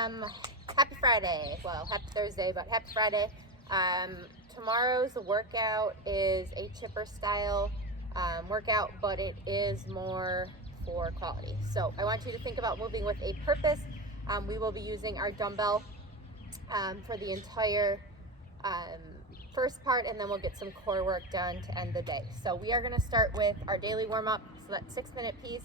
Happy Friday. Well, happy Thursday, but happy Friday. Tomorrow's workout is a chipper style workout, but it is more for quality. So I want you to think about moving with a purpose. We will be using our dumbbell for the entire first part, and then we'll get some core work done to end the day. So we are going to start with our daily warm-up, so that's 6-minute piece,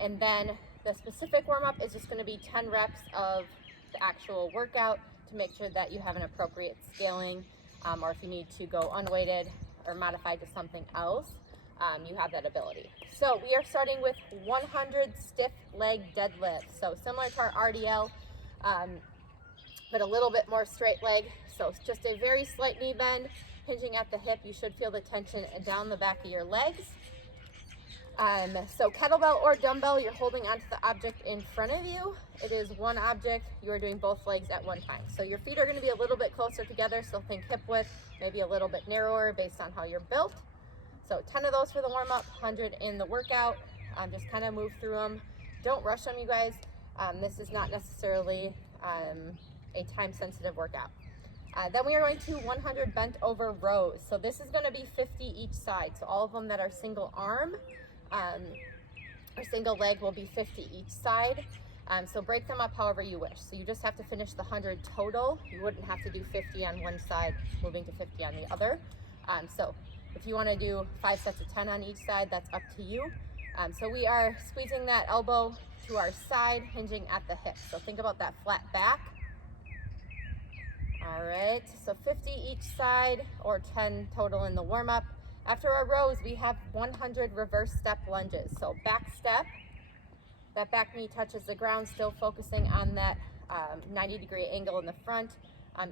and then the specific warm-up is just going to be 10 reps of the actual workout to make sure that you have an appropriate scaling, or if you need to go unweighted or modify to something else, you have that ability. So we are starting with 100 stiff leg deadlift, so similar to our RDL, but a little bit more straight leg. So it's just a very slight knee bend, hinging at the hip. You should feel the tension down the back of your legs. So kettlebell or dumbbell, you're holding onto the object in front of you. It is one object. You are doing both legs at one time. So your feet are going to be a little bit closer together. So think hip width, maybe a little bit narrower based on how you're built. So 10 of those for the warm up, 100 in the workout. Just kind of move through them. Don't rush them, you guys. This is not necessarily a time sensitive workout. Then we are going to 100 bent over rows. So this is going to be 50 each side. So all of them that are single arm or single leg will be 50 each side. So break them up however you wish. So you just have to finish the 100 total. You wouldn't have to do 50 on one side, moving to 50 on the other. So if you want to do 5 sets of 10 on each side, that's up to you. So we are squeezing that elbow to our side, hinging at the hip. So think about that flat back. All right, so 50 each side or 10 total in the warm-up. After our rows, we have 100 reverse step lunges. So back step, that back knee touches the ground, still focusing on that 90-degree angle in the front.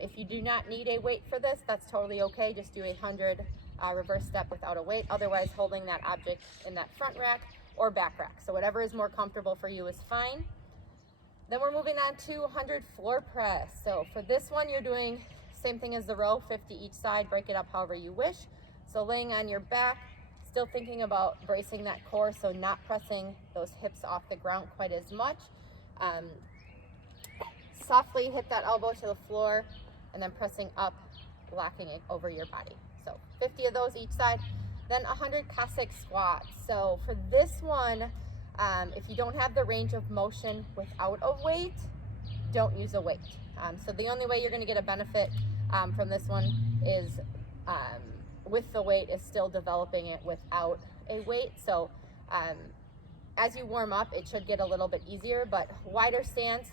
If you do not need a weight for this, that's totally okay. Just do a 100 reverse step without a weight. Otherwise, holding that object in that front rack or back rack. So whatever is more comfortable for you is fine. Then we're moving on to 100 floor press. So for this one, you're doing same thing as the row, 50 each side, break it up however you wish. So laying on your back, still thinking about bracing that core, so not pressing those hips off the ground quite as much. Softly hit that elbow to the floor and then pressing up, locking it over your body. So 50 of those each side. Then 100 Cossack Squats. So for this one, if you don't have the range of motion without a weight, don't use a weight. So the only way you're going to get a benefit from this one is with the weight is still developing it without a weight. So as you warm up, it should get a little bit easier, but wider stance,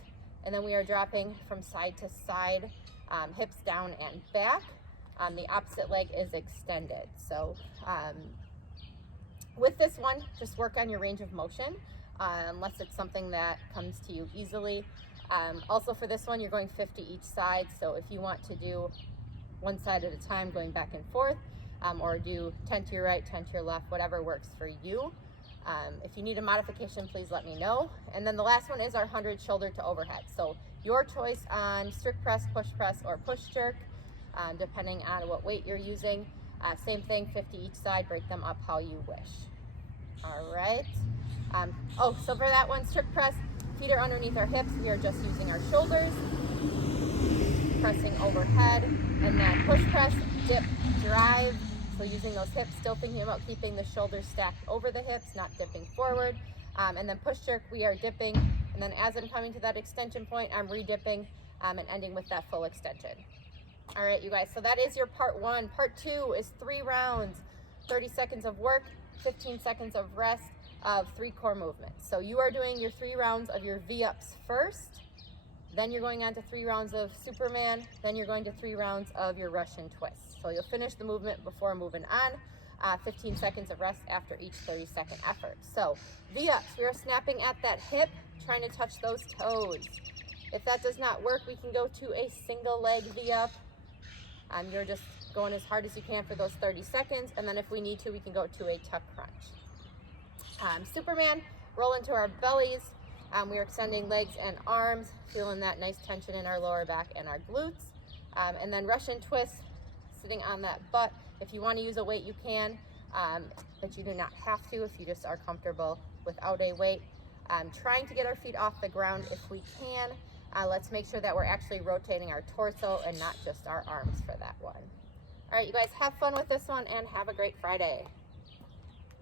and then we are dropping from side to side, hips down and back. The opposite leg is extended. So with this one, just work on your range of motion, unless it's something that comes to you easily. Also for this one, you're going 50 each side. So if you want to do one side at a time, going back and forth, or do 10 to your right, 10 to your left, whatever works for you. If you need a modification, please let me know. And then the last one is our 100 shoulder to overhead. So your choice on strict press, or push jerk, depending on what weight you're using. Same thing, 50 each side, break them up how you wish. All right. So for that one, strict press, feet are underneath our hips. We are just using our shoulders, pressing overhead, and then push press, dip, drive. So using those hips, still thinking about keeping the shoulders stacked over the hips, not dipping forward. And then push jerk, we are dipping. And then as I'm coming to that extension point, I'm re-dipping and ending with that full extension. All right, you guys, so that is your part 1. Part 2 is 3 rounds, 30 seconds of work, 15 seconds of rest of 3 core movements. So you are doing your 3 rounds of your V-ups first, then you're going on to 3 rounds of Superman, then you're going to 3 rounds of your Russian twists. So you'll finish the movement before moving on, 15 seconds of rest after each 30-second effort. So V-ups, we are snapping at that hip, trying to touch those toes. If that does not work, we can go to a single leg V-up. You're just going as hard as you can for those 30 seconds, and then if we need to, we can go to a tuck crunch. Superman, roll into our bellies. We are extending legs and arms, feeling that nice tension in our lower back and our glutes. And then Russian twist, sitting on that butt. If you want to use a weight, you can, but you do not have to if you just are comfortable without a weight. Trying to get our feet off the ground if we can. Let's make sure that we're actually rotating our torso and not just our arms for that one. All right, you guys have fun with this one and have a great Friday.